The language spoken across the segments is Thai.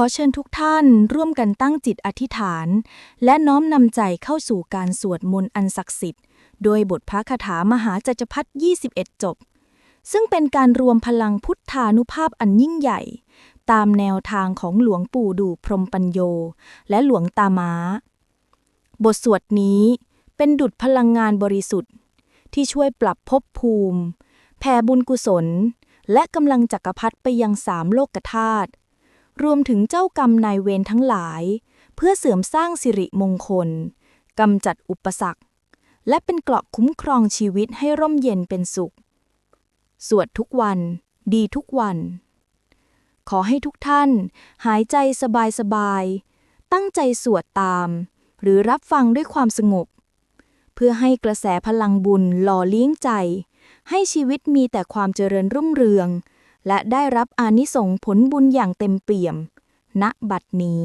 ขอเชิญทุกท่านร่วมกันตั้งจิตอธิษฐาน และน้อมนำใจเข้าสู่การสวดมนต์อันศักดิ์สิทธิ์ โดยบทพระคาถามหาจักรพรรดิ21 จบ ซึ่งเป็นการรวมพลังพุทธานุภาพอันยิ่งใหญ่ ตามแนวทางของหลวงปู่ดูพรมปัญโย และหลวงตาม้า บทสวดนี้เป็นดุจพลังงานบริสุทธิ์ ที่ช่วยปรับภพภูมิ แผ่บุญกุศล และกำลังจักรพรรดิไปยังสามโลกธาตุ รวมถึงเจ้ากรรมนายเวรทั้งหลาย เพื่อเสริมสร้างสิริมงคลกำจัดอุปสรรค และเป็นเกราะคุ้มครองชีวิตให้ร่มเย็นเป็นสุข สวดทุกวัน ดีทุกวัน ขอให้ทุกท่าน หายใจสบายๆตั้งใจสวดตาม หรือรับฟังด้วยความสงบ เพื่อให้กระแสพลังบุญหล่อเลี้ยงใจ ให้ชีวิตมีแต่ความเจริญรุ่งเรือง และได้รับอานิสงส์ผลบุญอย่างเต็มเปี่ยม ณ บัดนี้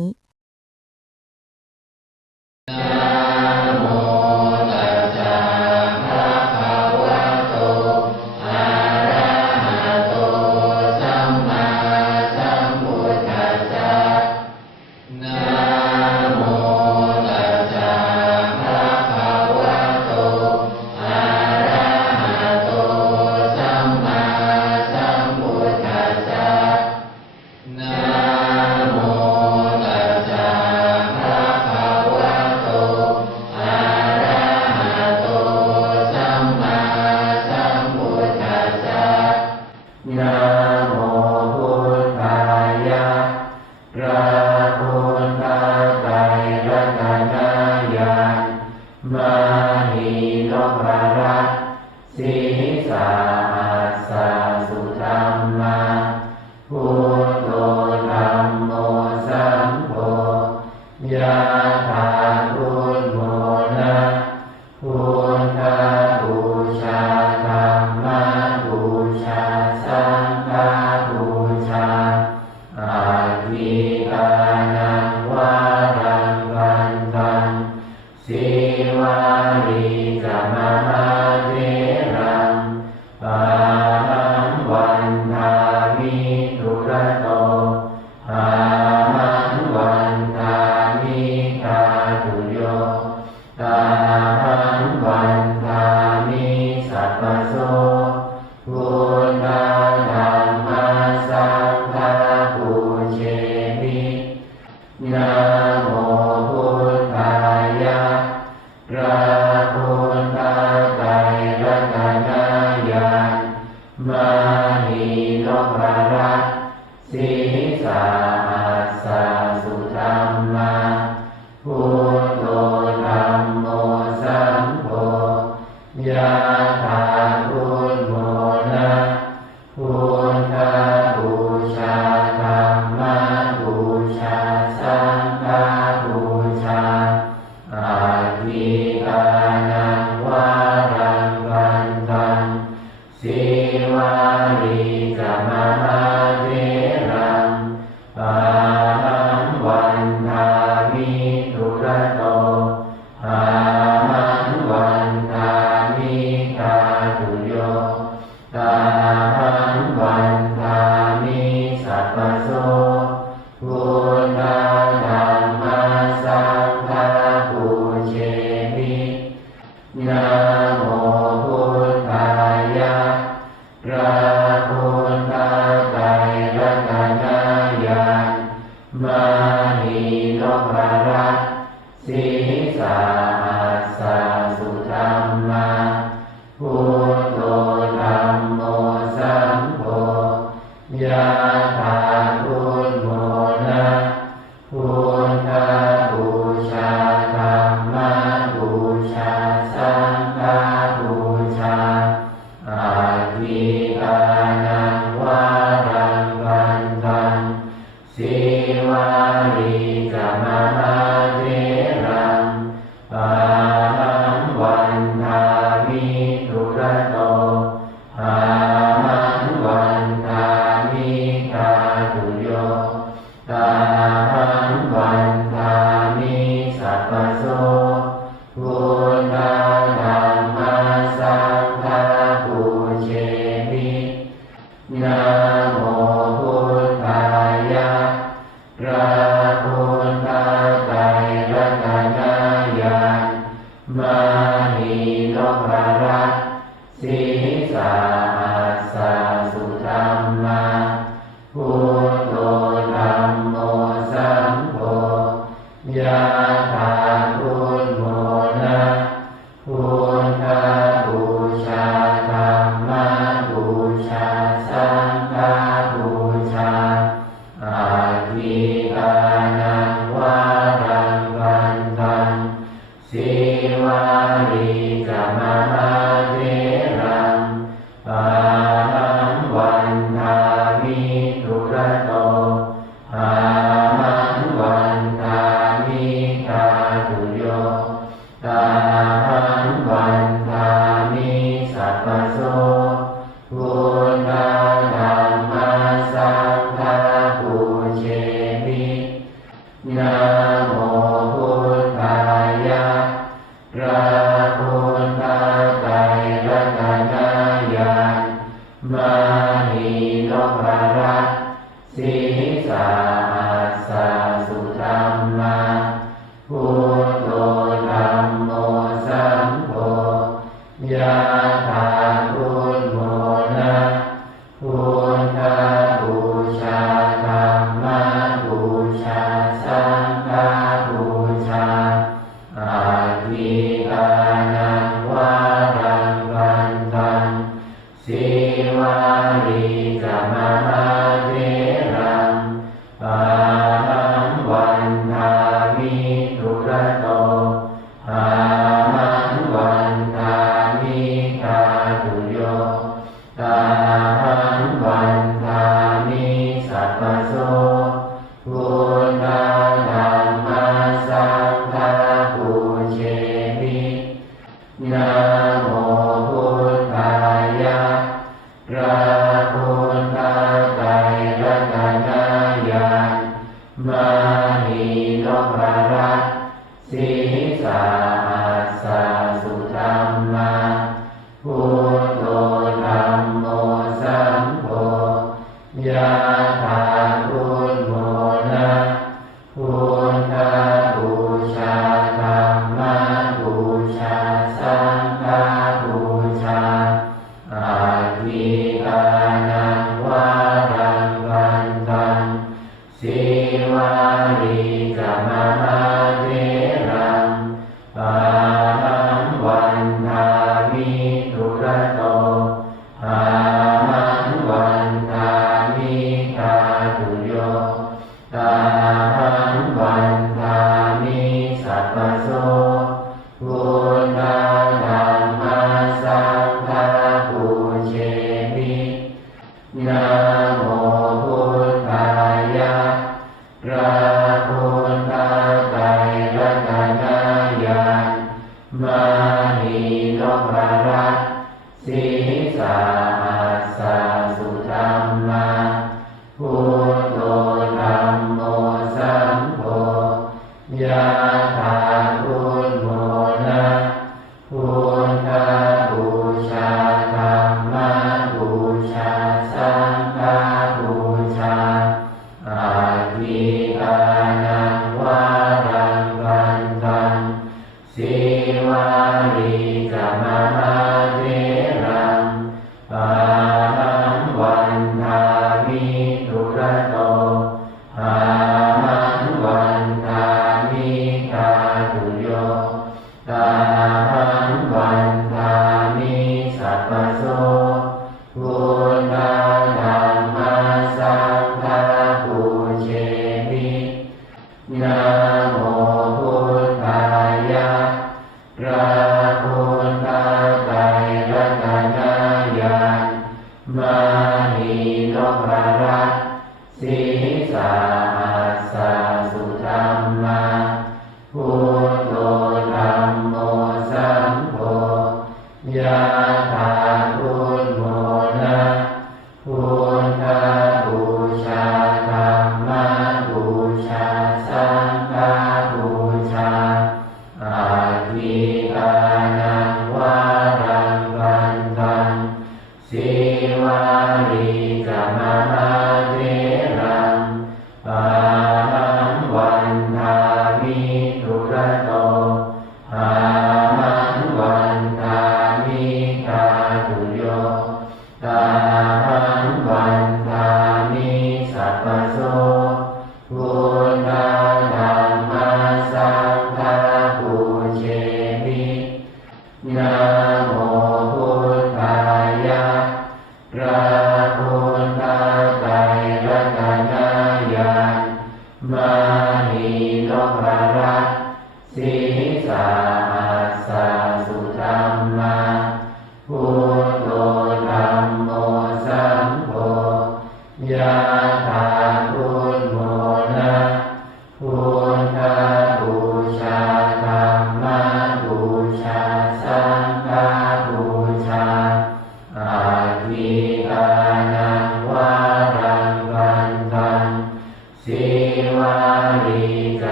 น ย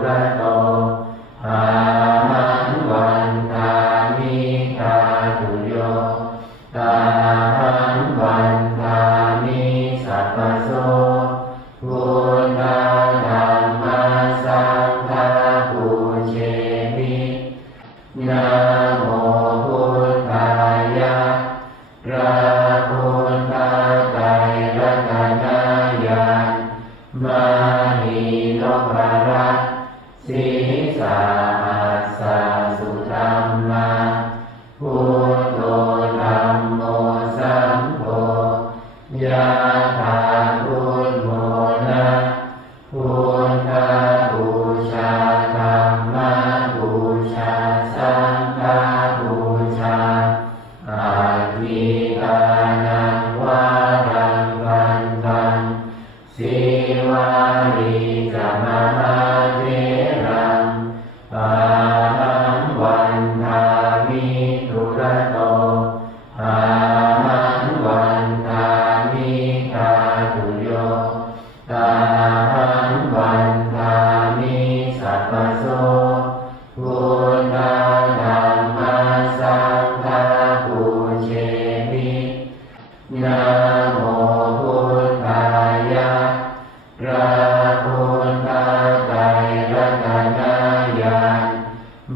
ทุ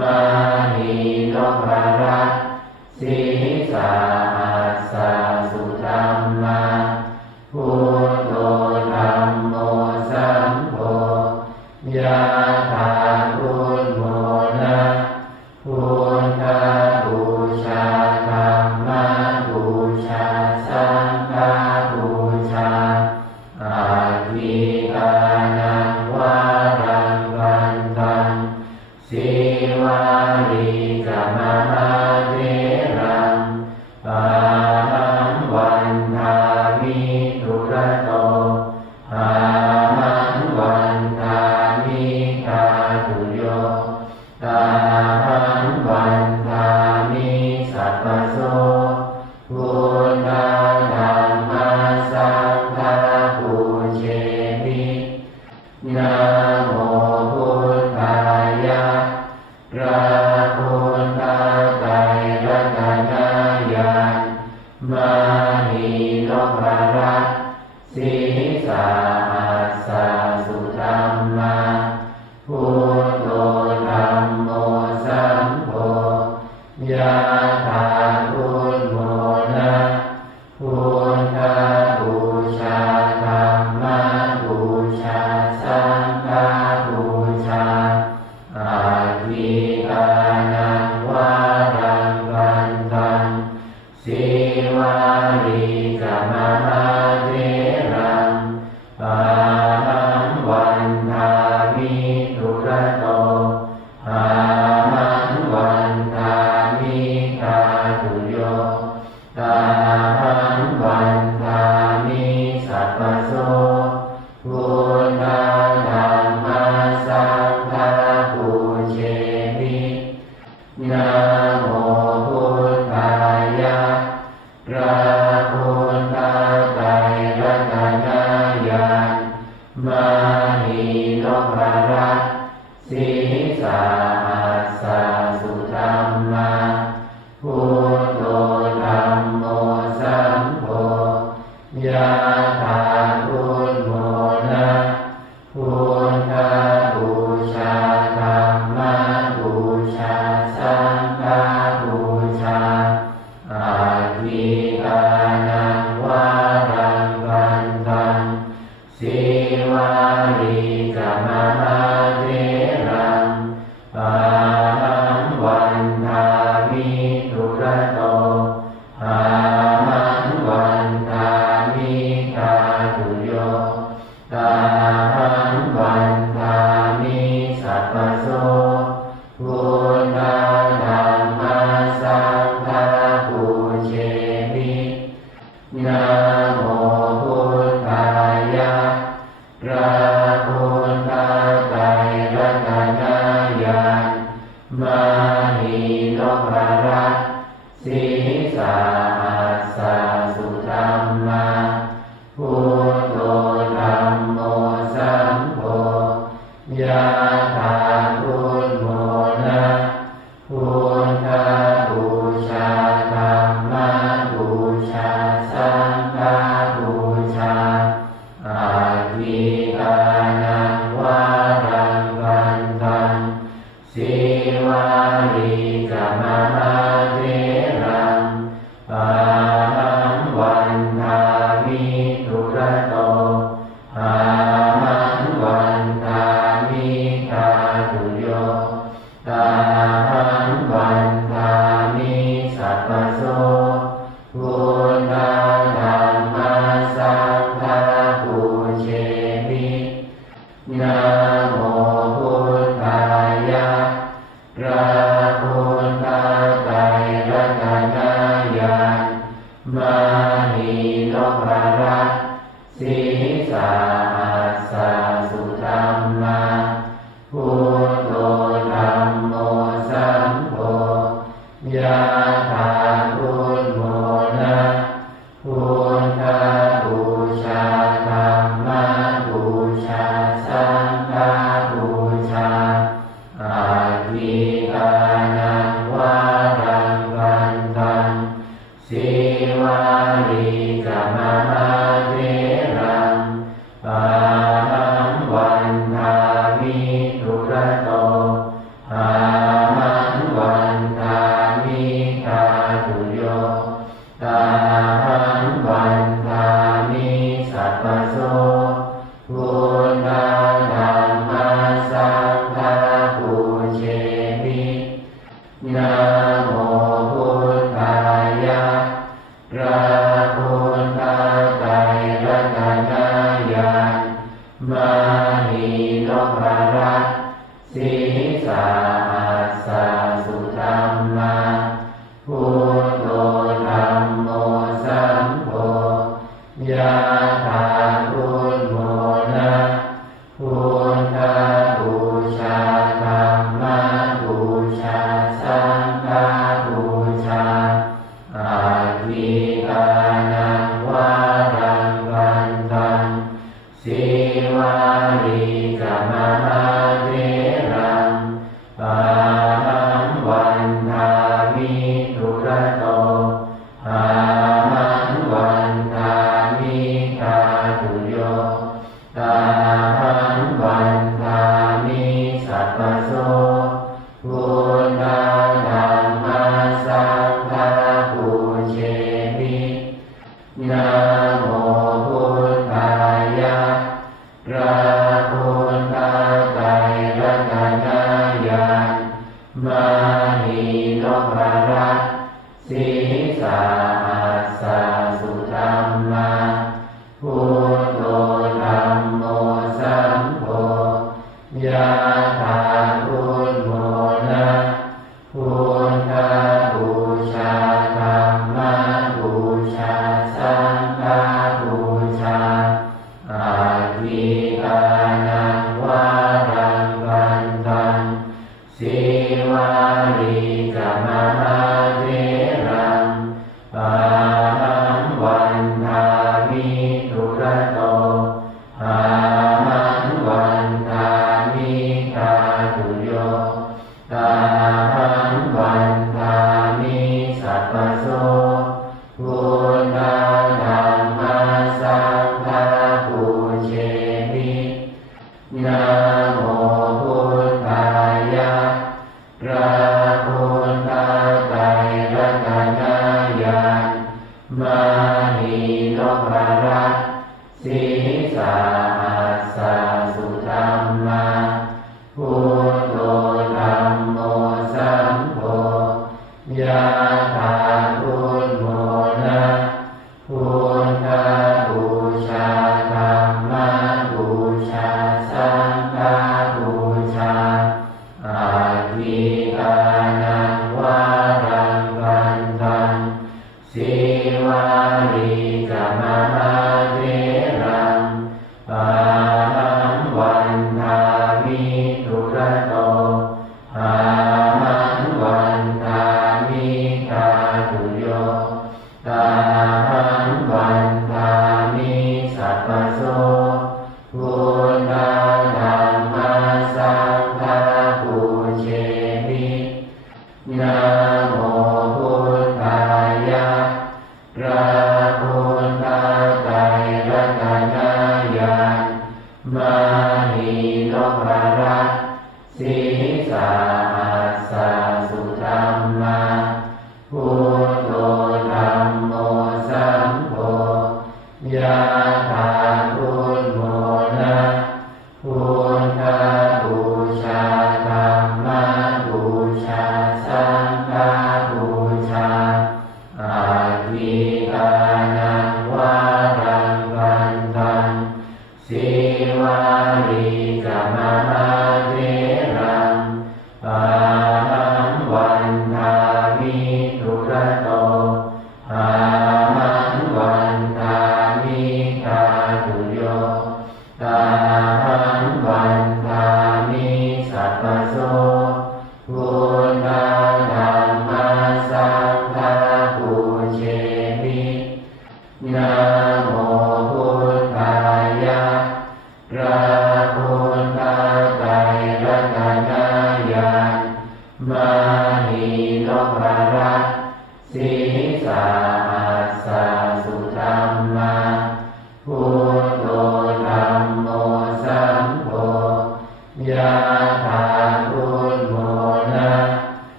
มา สั วา Amen. ก นะ ระโตปา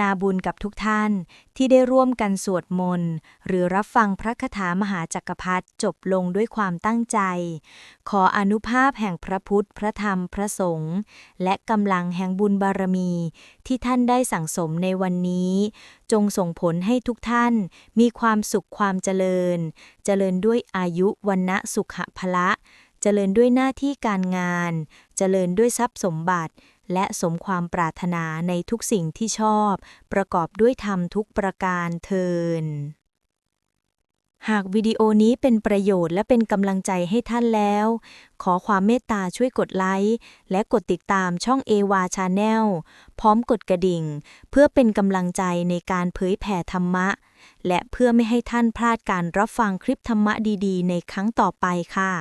นาบุญกับทุกท่านที่ได้ร่วมกันสวดมนต์ หรือรับฟังพระคาถามหาจักรพรรดิจบลงด้วยความตั้งใจ ขออนุภาพแห่งพระพุทธ พระธรรม พระสงฆ์และกำลังแห่งบุญบารมี ที่ท่านได้สั่งสมในวันนี้ จงส่งผลให้ทุกท่านมีความสุขความเจริญ เจริญด้วยอายุวันนะสุขพละ เจริญด้วยหน้าที่การงาน เจริญด้วยทรัพย์สมบัติ และสมความปรารถนาในทุกสิ่งที่ชอบ ประกอบด้วยธรรมทุกประการเทินหากวิดีโอนี้เป็นประโยชน์และเป็นกำลังใจให้ท่านแล้ว ขอความเมตตาช่วยกดไลค์ และกดติดตามช่องเอวาชาแนลพร้อมกดกระดิ่ง เพื่อเป็นกำลังใจในการเผยแผ่ธรรมะ และเพื่อไม่ให้ท่านพลาดการรับฟังคลิปธรรมะดีๆ ในครั้งต่อไปค่ะ